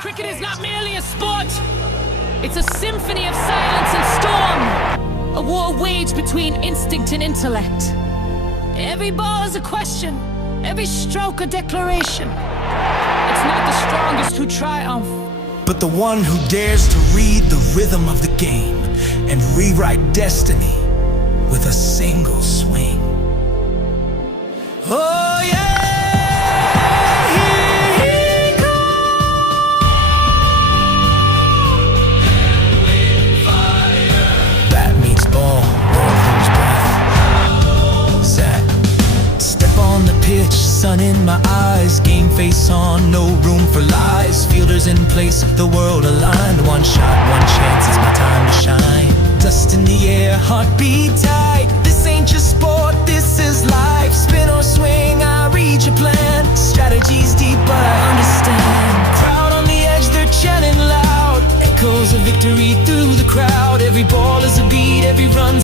Cricket is not merely a sport. It's a symphony of silence and storm. A war waged between instinct and intellect. Every ball is a question. Every stroke a declaration. It's not the strongest who triumph, but the one who dares to read the rhythm of the game and rewrite destiny with a single swing. Oh yeah! Pitch, sun in my eyes, game face on, no room for lies. Fielders in place, the world aligned. One shot, one chance, it's my time to shine. Dust in the air, heartbeat tight. This ain't just sport, this is life. Spin or swing, I read your plan. Strategies deep, but I understand. Crowd on the edge, they're chanting loud. Echoes of victory through the crowd. Every ball is a beat, every run